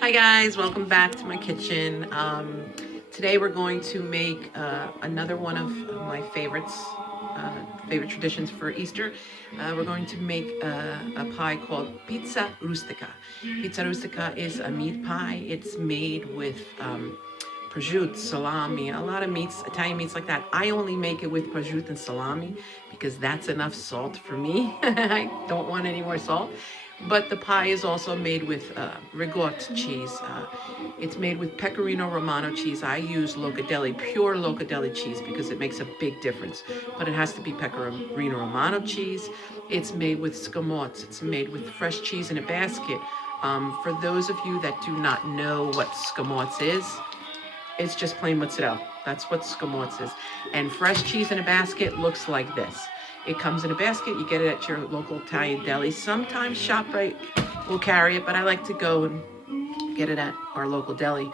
Hi guys, welcome back to my kitchen. Today we're going to make another one of my favorite traditions for Easter. We're going to make a pie called pizza rustica. Pizza rustica is a meat pie. It's made with prosciutto, salami, a lot of meats, Italian meats like that. I only make it with prosciutto and salami because that's enough salt for me. I don't want any more salt. But the pie is also made with ricotta cheese. It's made with pecorino romano cheese. I use Locatelli, pure Locatelli cheese, because it makes a big difference. But it has to be pecorino romano cheese. It's made with scamots. It's made with fresh cheese in a basket. For those of you that do not know what scamots is, it's just plain mozzarella. That's what scamots is. And fresh cheese in a basket looks like this. It comes in a basket. You get it at your local Italian deli. Sometimes ShopRite will carry it, but I like to go and get it at our local deli.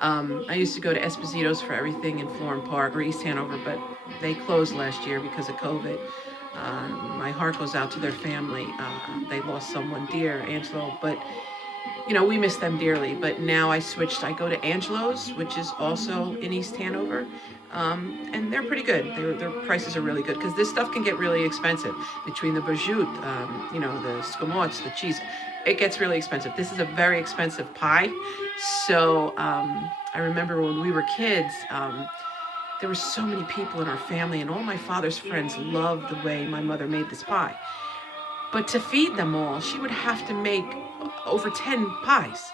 I used to go to Esposito's for everything in Florham Park or East Hanover, but they closed last year because of COVID. My heart goes out to their family. They lost someone dear, Angelo, but you know, we miss them dearly. But now I switched. I go to Angelo's, which is also in East Hanover, and they're pretty good. Their prices are really good because this stuff can get really expensive. Between the prosciutto, you know, the scamots, the cheese, it gets really expensive. This is a very expensive pie. So I remember when we were kids. There were so many people in our family, and all my father's friends loved the way my mother made this pie. But to feed them all, she would have to make over 10 pies.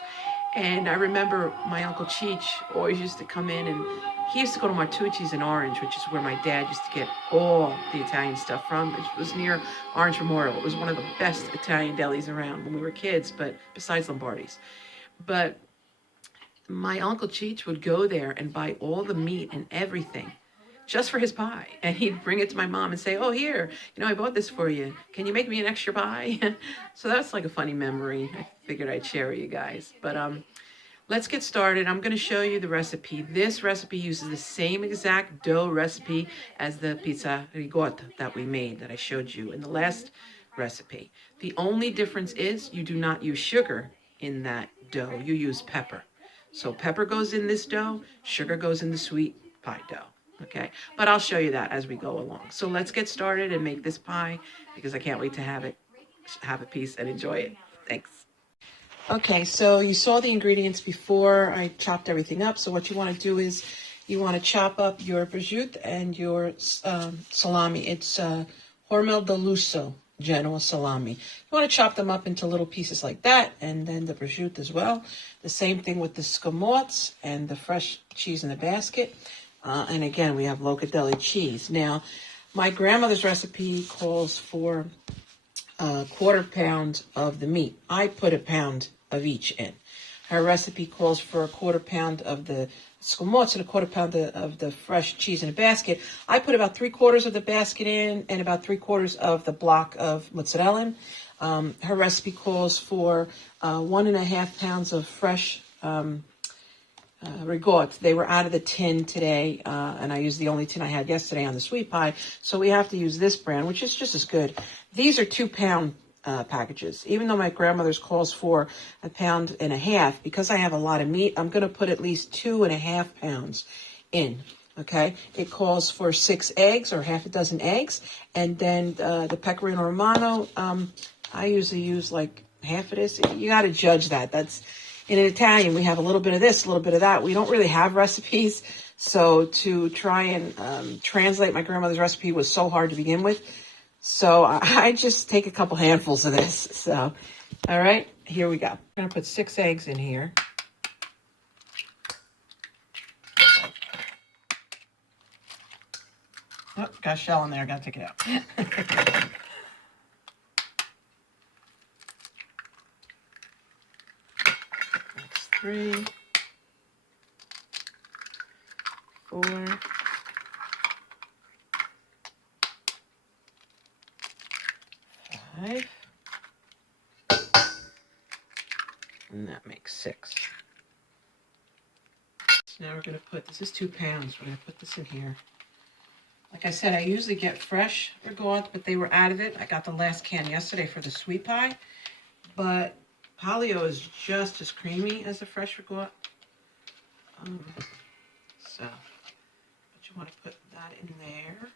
And I remember my Uncle Cheech always used to come in, and he used to go to Martucci's in Orange, which is where my dad used to get all the Italian stuff from. It was near Orange Memorial. It was one of the best Italian delis around when we were kids, but besides Lombardi's. But my Uncle Cheech would go there and buy all the meat and everything just for his pie. And he'd bring it to my mom and say, oh, here, you know, I bought this for you. Can you make me an extra pie? So that's like a funny memory. I figured I'd share with you guys. But let's get started. I'm going to show you the recipe. This recipe uses the same exact dough recipe as the pizza ricotta that we made, that I showed you in the last recipe. The only difference is you do not use sugar in that dough. You use pepper. So pepper goes in this dough, sugar goes in the sweet pie dough. Okay, but I'll show you that as we go along. So let's get started and make this pie because I can't wait to have a piece and enjoy it. Thanks. Okay, so you saw the ingredients before I chopped everything up. So what you want to do is you want to chop up your prosciutto and your salami. It's Hormel de Lusso Genoa salami. You want to chop them up into little pieces like that, and then the prosciutto as well. The same thing with the scamots and the fresh cheese in the basket. And again, we have Locatelli cheese. Now, my grandmother's recipe calls for a quarter pound of the meat. I put a pound of each in. Her recipe calls for a quarter pound of the scamots and a quarter pound of the fresh cheese in a basket. I put about 3/4 of the basket in and about 3/4 of the block of mozzarella. Her recipe calls for 1.5 pounds of fresh ricotta. They were out of the tin today, and I used the only tin I had yesterday on the sweet pie, so we have to use this brand, which is just as good. These are 2-pound packages. Even though my grandmother's calls for 1.5 pounds, because I have a lot of meat, I'm going to put at least 2.5 pounds in. Okay, it calls for 6 eggs or half a dozen eggs, and then the pecorino romano. I usually use like half of this. You got to judge that. That's in Italian. We have a little bit of this, a little bit of that. We don't really have recipes, so to try and translate my grandmother's recipe was so hard to begin with. So I just take a couple handfuls of this. So, all right, here we go. I'm gonna put 6 eggs in here. Oh, got a shell in there. I gotta take it out. That's 3, 4, 5, and that makes 6. So now we're gonna put, this is 2 pounds. We're gonna put this in here. Like I said, I usually get fresh ricotta, but they were out of it. I got the last can yesterday for the sweet pie, but Polio is just as creamy as the fresh ricotta. But you want to put that in there.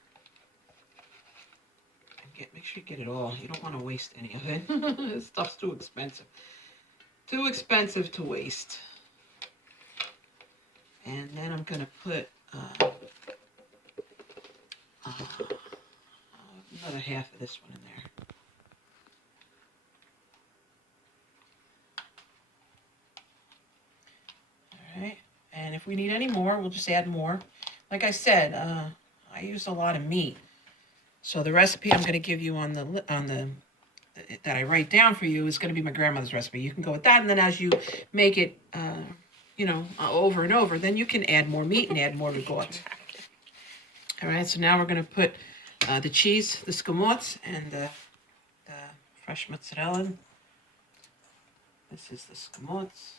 And make sure you get it all. You don't want to waste any of it. This stuff's too expensive. Too expensive to waste. And then I'm going to put another half of this one in there. All right. And if we need any more, we'll just add more. Like I said, I use a lot of meat. So the recipe I'm going to give you on the that I write down for you is going to be my grandmother's recipe. You can go with that, and then as you make it, over and over, then you can add more meat and add more ricotta. All right, so now we're going to put the cheese, the scamots, and the fresh mozzarella. This is the scamots.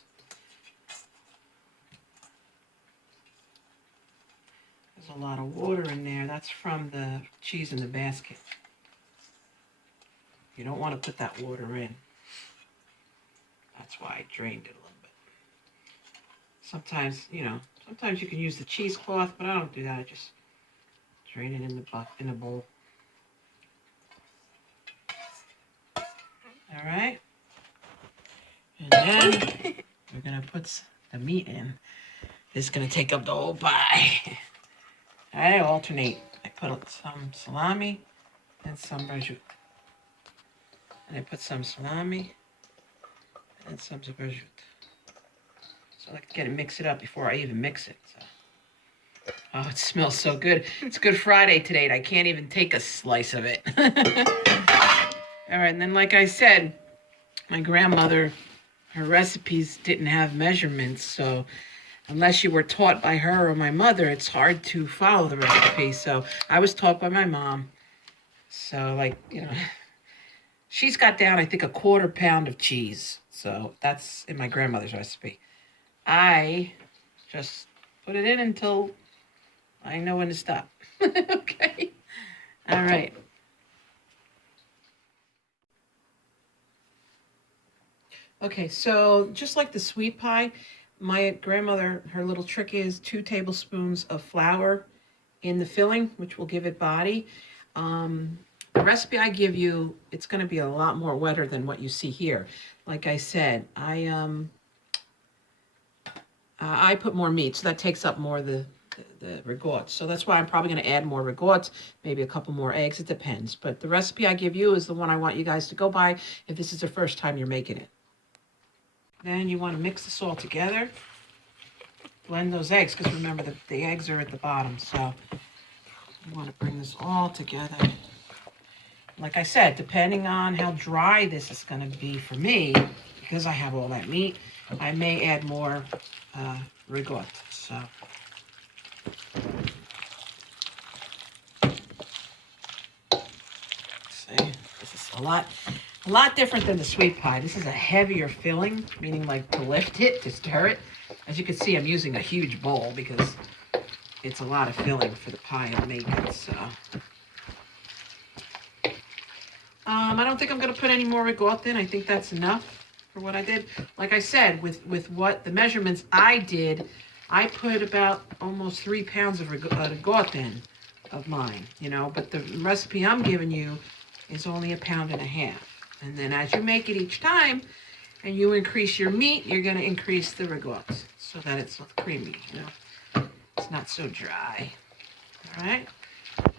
There's a lot of water in there. That's from the cheese in the basket. You don't want to put that water in. That's why I drained it a little bit. Sometimes, sometimes you can use the cheesecloth, but I don't do that. I just drain it in the bowl. All right. And then we're going to put the meat in. This is going to take up the whole pie. I alternate. I put some salami and some prosciutto. And I put some salami and some prosciutto. So I like to get it, mix it up before I even mix it. So. Oh, it smells so good. It's Good Friday today, and I can't even take a slice of it. All right, and then like I said, my grandmother, her recipes didn't have measurements, so unless you were taught by her or my mother, it's hard to follow the recipe. So I was taught by my mom. So she's got down, I think, 1/4 pound of cheese. So that's in my grandmother's recipe. I just put it in until I know when to stop. Okay. All right. Okay, so just like the sweet pie, my grandmother, her little trick is 2 tablespoons of flour in the filling, which will give it body. The recipe I give you, it's going to be a lot more wetter than what you see here. Like I said, I put more meat, so that takes up more the ricotta. So that's why I'm probably going to add more ricotta, maybe a couple more eggs. It depends. But the recipe I give you is the one I want you guys to go by if this is the first time you're making it. Then you want to mix this all together. Blend those eggs, because remember the eggs are at the bottom. So you want to bring this all together. Like I said, depending on how dry this is going to be for me, because I have all that meat, I may add more ricotta. So see, this is a lot different than the sweet pie. This is a heavier filling, meaning like to lift it, to stir it. As you can see, I'm using a huge bowl because it's a lot of filling for the pie I'm making. So I don't think I'm going to put any more ricotta in. I think that's enough for what I did. Like I said, with what the measurements I did, I put about almost 3 pounds of ricotta in of mine, but the recipe I'm giving you is only 1.5 pounds. And then as you make it each time and you increase your meat, you're going to increase the ricotta so that it's creamy, It's not so dry. All right.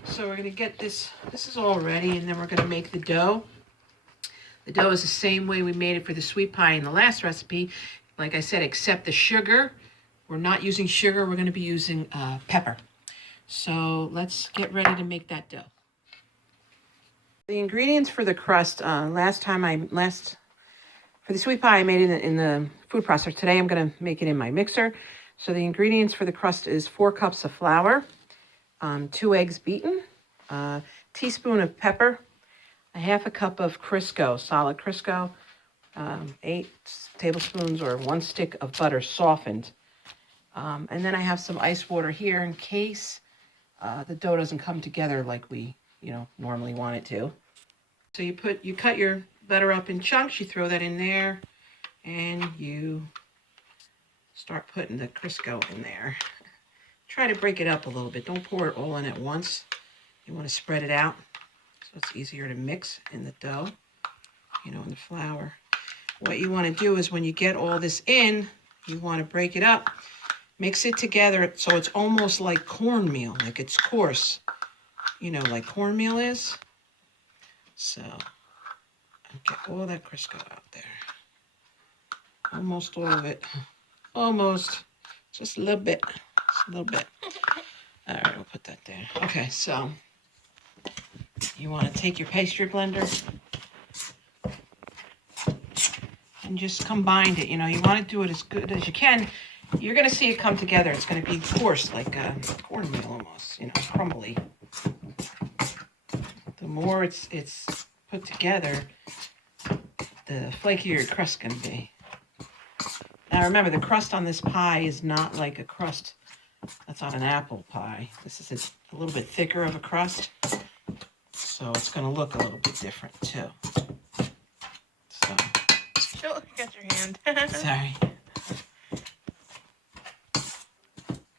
So we're going to get this is all ready, and then we're going to make the dough. The dough is the same way we made it for the sweet pie in the last recipe. Like I said, except the sugar. We're not using sugar. We're going to be using pepper. So let's get ready to make that dough. The ingredients for the crust, for the sweet pie, I made it in the food processor. Today I'm going to make it in my mixer. So the ingredients for the crust is 4 cups of flour, 2 eggs beaten, a teaspoon of pepper, 1/2 cup of Crisco, solid Crisco, 8 tablespoons or 1 stick of butter softened. And then I have some ice water here in case the dough doesn't come together like we, normally want it to. So you cut your butter up in chunks, you throw that in there, and you start putting the Crisco in there. Try to break it up a little bit. Don't pour it all in at once. You want to spread it out so it's easier to mix in the dough, in the flour. What you want to do is when you get all this in, you want to break it up, mix it together so it's almost like cornmeal, like it's coarse, like cornmeal is. So get all that Crisco out there. Almost all of it. Almost. Just a little bit. Just a little bit. All right, we'll put that there. Okay, so you want to take your pastry blender and just combine it. You want to do it as good as you can. You're going to see it come together. It's going to be coarse, like cornmeal almost, crumbly. The more it's put together, the flakier your crust's going to be. Now remember, the crust on this pie is not like a crust that's on an apple pie. This is a little bit thicker of a crust, so it's going to look a little bit different too. So. Oh, you got your hand. Sorry.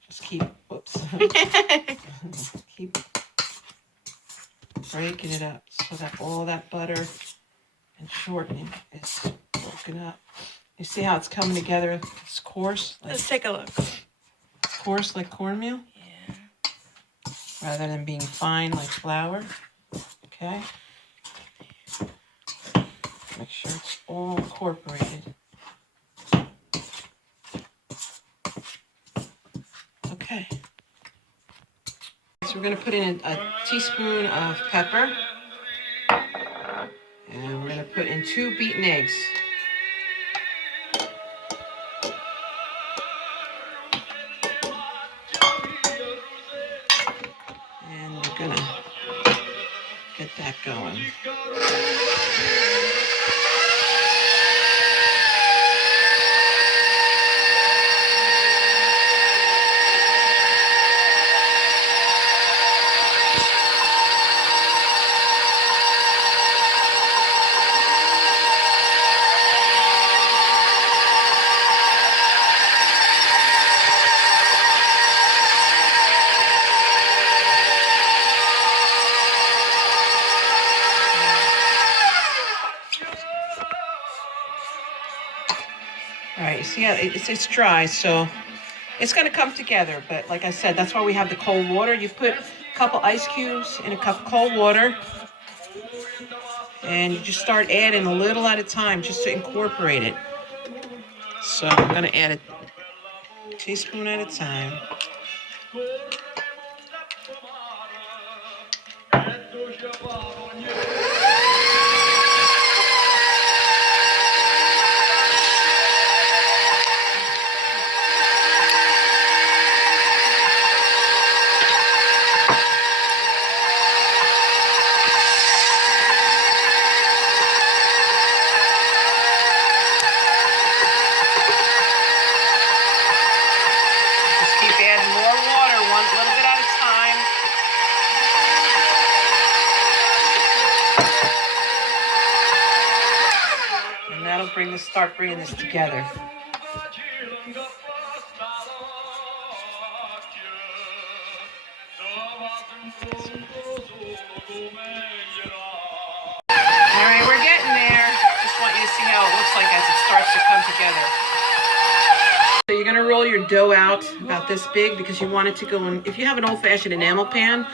Just keep breaking it up so that all that butter and shortening is broken up. You see how it's coming together? It's coarse. Let's take a look. Coarse like cornmeal? Yeah. Rather than being fine like flour. Okay? Make sure it's all incorporated. Okay. So we're going to put in a teaspoon of pepper. And we're going to put in 2 beaten eggs. And we're going to get that going. All right, you see how it's dry, so it's going to come together. But like I said, that's why we have the cold water. You put a couple ice cubes in a cup of cold water, and you just start adding a little at a time just to incorporate it. So I'm going to add a teaspoon at a time. Start bringing this together. Alright, we're getting there. Just want you to see how it looks like as it starts to come together. So you're going to roll your dough out about this big because you want it to go in. If you have an old-fashioned enamel pan,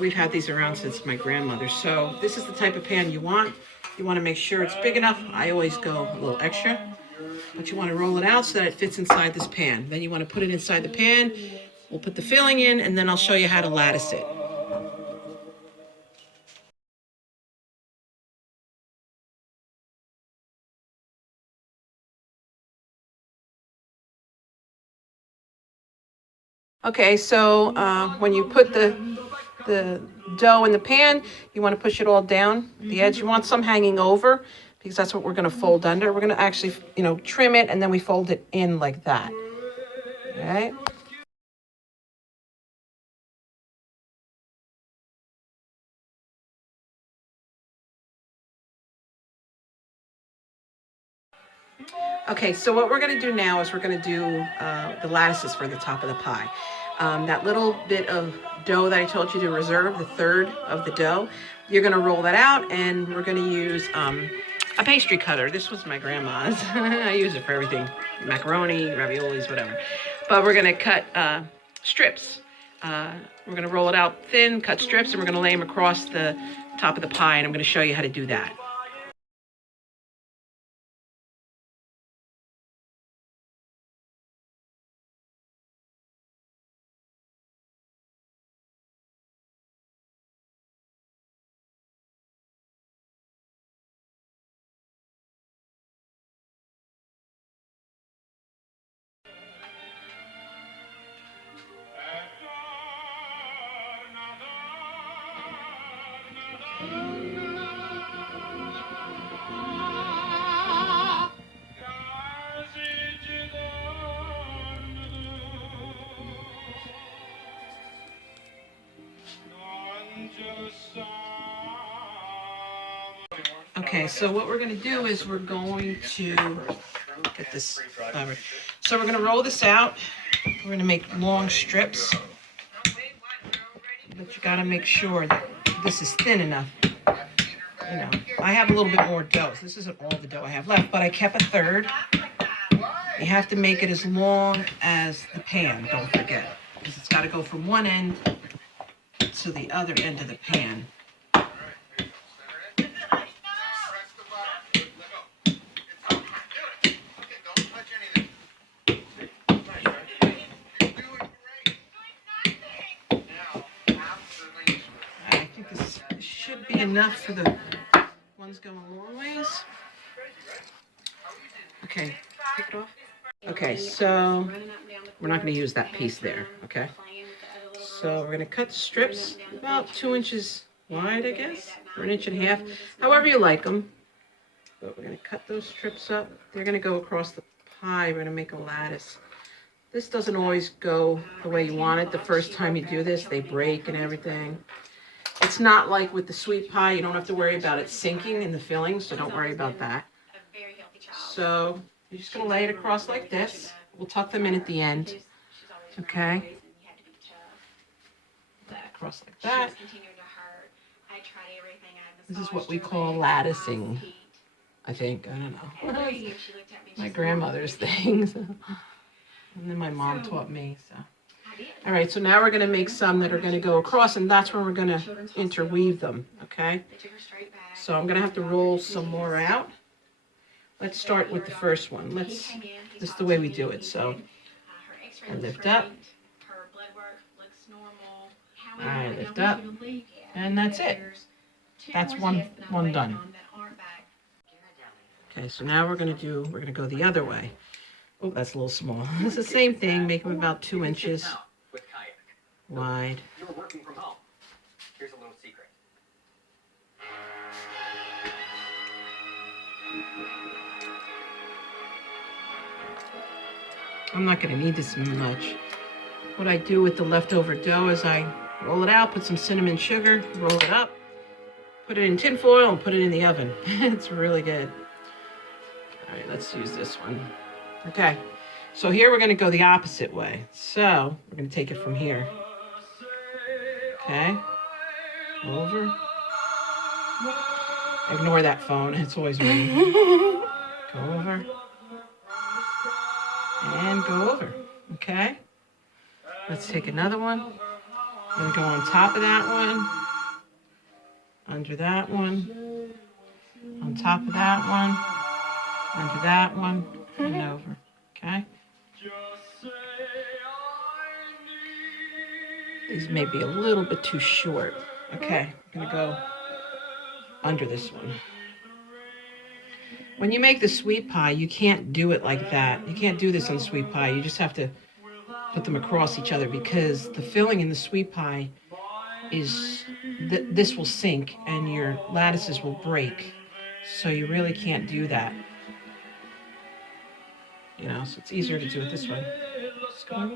we've had these around since my grandmother. So this is the type of pan you want. You want to make sure it's big enough. I always go a little extra. But you want to roll it out so that it fits inside this pan. Then you want to put it inside the pan. We'll put the filling in, and then I'll show you how to lattice it. Okay, so when you put the dough in the pan, you want to push it all down the edge. You want some hanging over because that's what we're going to fold under. We're going to actually, trim it, and then we fold it in like that. All right. Okay, so what we're gonna do now is we're gonna do the lattices for the top of the pie. That little bit of dough that I told you to reserve, the third of the dough, you're gonna roll that out, and we're gonna use a pastry cutter. This was my grandma's. I use it for everything, macaroni, raviolis, whatever. But we're gonna cut strips. We're gonna roll it out thin, cut strips, and we're gonna lay them across the top of the pie, and I'm gonna show you how to do that. Okay, so what we're gonna do is we're going to get this covered. So we're gonna roll this out. We're gonna make long strips, but you gotta make sure that this is thin enough. You know, I have a little bit more dough. So this isn't all the dough I have left, but I kept a third. You have to make it as long as the pan, don't forget, because it's gotta go from one end to the other end of the pan. I think this should be enough for the ones going long ways. Okay, take it off. Okay, so we're not going to use that piece there, okay? So we're going to cut strips about 2 inches wide, I guess, or 1.5 inches, however you like them. But we're going to cut those strips up. They're going to go across the pie. We're going to make a lattice. This doesn't always go the way you want it. The first time you do this, they break and everything. It's not like with the sweet pie. You don't have to worry about it sinking in the filling, so don't worry about that. So you're just going to lay it across like this. We'll tuck them in at the end. Okay? Across like that. This is what we call latticing, I think. I don't know. My grandmother's thing. So. And then my mom taught me. So. All right, so now we're going to make some that are going to go across, and that's where we're going to interweave them. Okay? So I'm going to have to roll some more out. Let's start with the first one. This is the way we do it. So I lift up. I lift up. And that's it. That's one done. Okay, so now we're going to go the other way. Oh, that's a little small. It's the same thing. Make them about 2 inches wide. You're working from home. Here's a little secret. I'm not going to need this much. What I do with the leftover dough is I roll it out, put some cinnamon sugar, roll it up, put it in tin foil, and put it in the oven. It's really good. All right, let's use this one. Okay, so here we're going to go the opposite way. So we're going to take it from here. Okay, over. Ignore that phone, it's always ringing. Go over. And go over. Okay, let's take another one. Then go on top of that one, under that one, on top of that one, under that one, and over. Okay? These may be a little bit too short. Okay, I'm gonna go under this one. When you make the sweet pie, you can't do it like that. You can't do this on sweet pie. You just have to put them across each other because the filling in the sweet pie is, this will sink and your lattices will break. So you really can't do that. You know, so it's easier to do it this way. All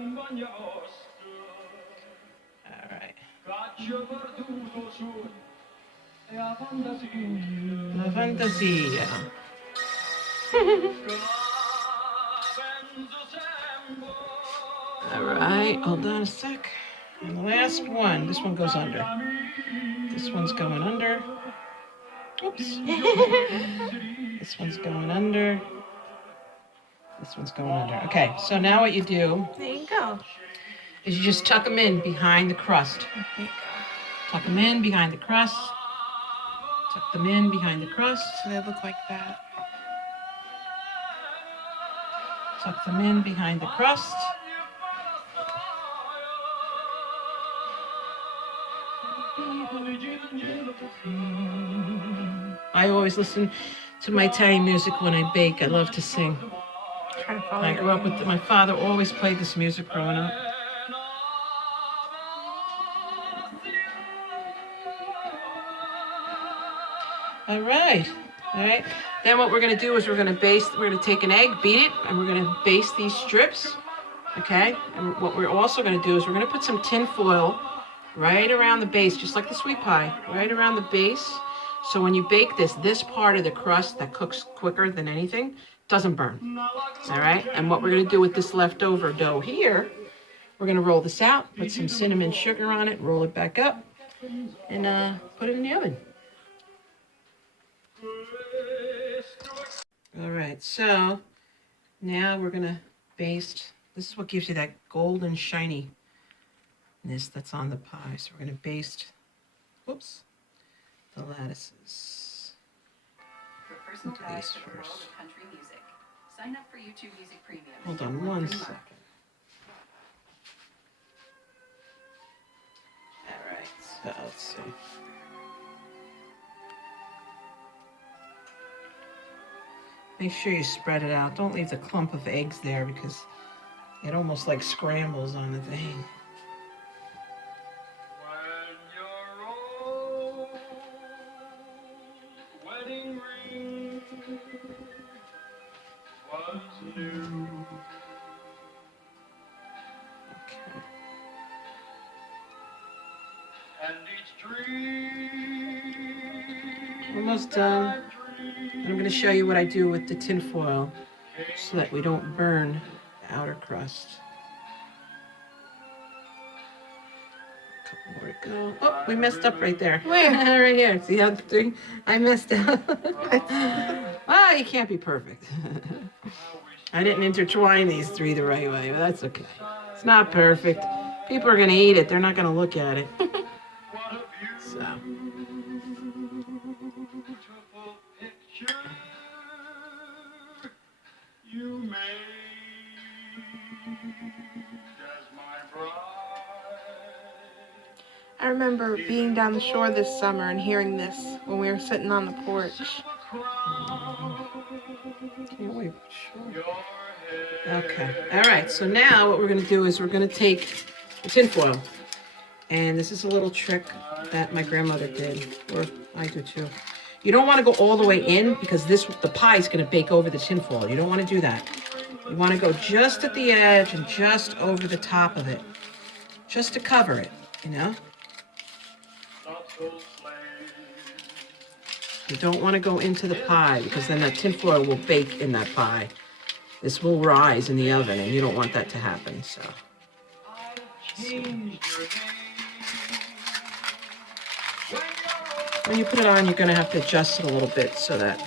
right. La fantasia. All right, hold on a sec. And the last one, this one goes under. This one's going under. Oops. This one's going under. This one's going under. Okay, so now what you do There you go. is you just tuck them in behind the crust. There you go. Tuck them in behind the crust. Tuck them in behind the crust. So they look like that. Tuck them in behind the crust. I always listen to my Italian music when I bake. I love to sing. Try to follow I your grew up with hand. my father always played this music growing up. All right. All right. Then what we're going to do is we're going to take an egg, beat it, and we're going to baste these strips. Okay? And what we're also going to do is we're going to put some tin foil right around the base, just like the sweet pie, right around the base. So when you bake this part of the crust that cooks quicker than anything doesn't burn. All right? And what we're going to do with this leftover dough here, we're going to roll this out, put some cinnamon sugar on it, roll it back up, and put it in the oven. All right, so now we're going to baste. This is what gives you that golden shininess that's on the pie. So we're going to baste, whoops, the lettuces. For personal Into guide these to the world first. of country music, sign up for YouTube Music Premium. Hold and on get one free second. All right, so let's see. Make sure you spread it out. Don't leave the clump of eggs there because it almost like scrambles on the thing. When your old wedding ring was new. Okay. And each dream Almost done. And I'm going to show you what I do with the tin foil so that we don't burn the outer crust. A couple more to go. Oh, we messed up right there. Where? Right here. See how the thing? I messed up. Well, you can't be perfect. I didn't intertwine these three the right way, but that's okay. It's not perfect. People are going to eat it. They're not going to look at it. So. beautiful picture you made as my bride. I remember being down the shore this summer and hearing this when we were sitting on the porch. Can't wait. Sure. Your Okay. All right. So now what we're going to do is we're going to take the tin foil. And this is a little trick that my grandmother did, or I do too. You don't want to go all the way in because the pie is going to bake over the tin foil. You don't want to do that. You want to go just at the edge and just over the top of it, just to cover it, you know? not so slave. You don't want to go into the pie because then that tin foil will bake in that pie. This will rise in the oven and you don't want that to happen, so. Changed your name. When you put it on, you're going to have to adjust it a little bit so that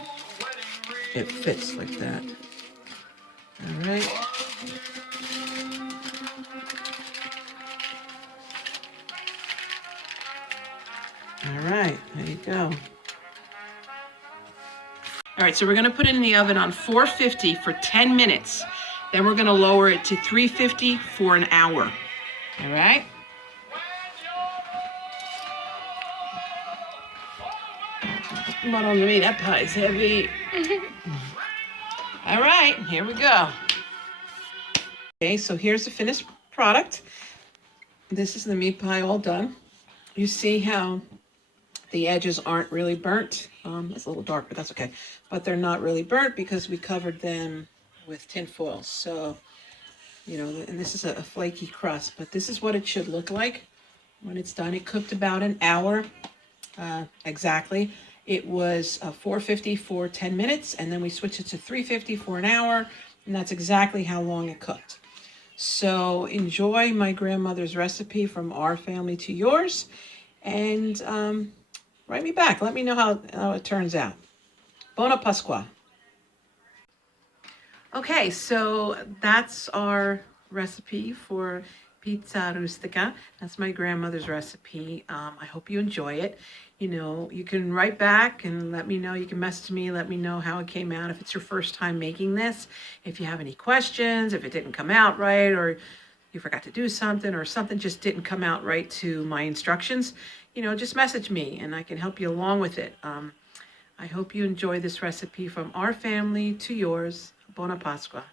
it fits like that. All right. All right, there you go. All right, so we're going to put it in the oven on 450 for 10 minutes. Then we're going to lower it to 350 for an hour. All right? Come on me, that pie's heavy. All right, here we go. Okay, so here's the finished product. This is the meat pie all done. You see how the edges aren't really burnt. It's a little dark, but that's okay. But they're not really burnt because we covered them with tin foil. So, you know, and this is a flaky crust, but this is what it should look like when it's done. It cooked about an hour exactly. it was 450 for 10 minutes, and then we switched it to 350 for an hour, and that's exactly how long it cooked. So enjoy my grandmother's recipe from our family to yours, and write me back. Let me know how it turns out. Buona Pasqua. Okay, so that's our recipe for pizza rustica. That's my grandmother's recipe. I hope you enjoy it. You know, you can write back and let me know. You can message me, let me know how it came out. If it's your first time making this, if you have any questions, if it didn't come out right, or you forgot to do something, or something just didn't come out right to my instructions, you know, just message me and I can help you along with it. I hope you enjoy this recipe from our family to yours. Buona Pasqua.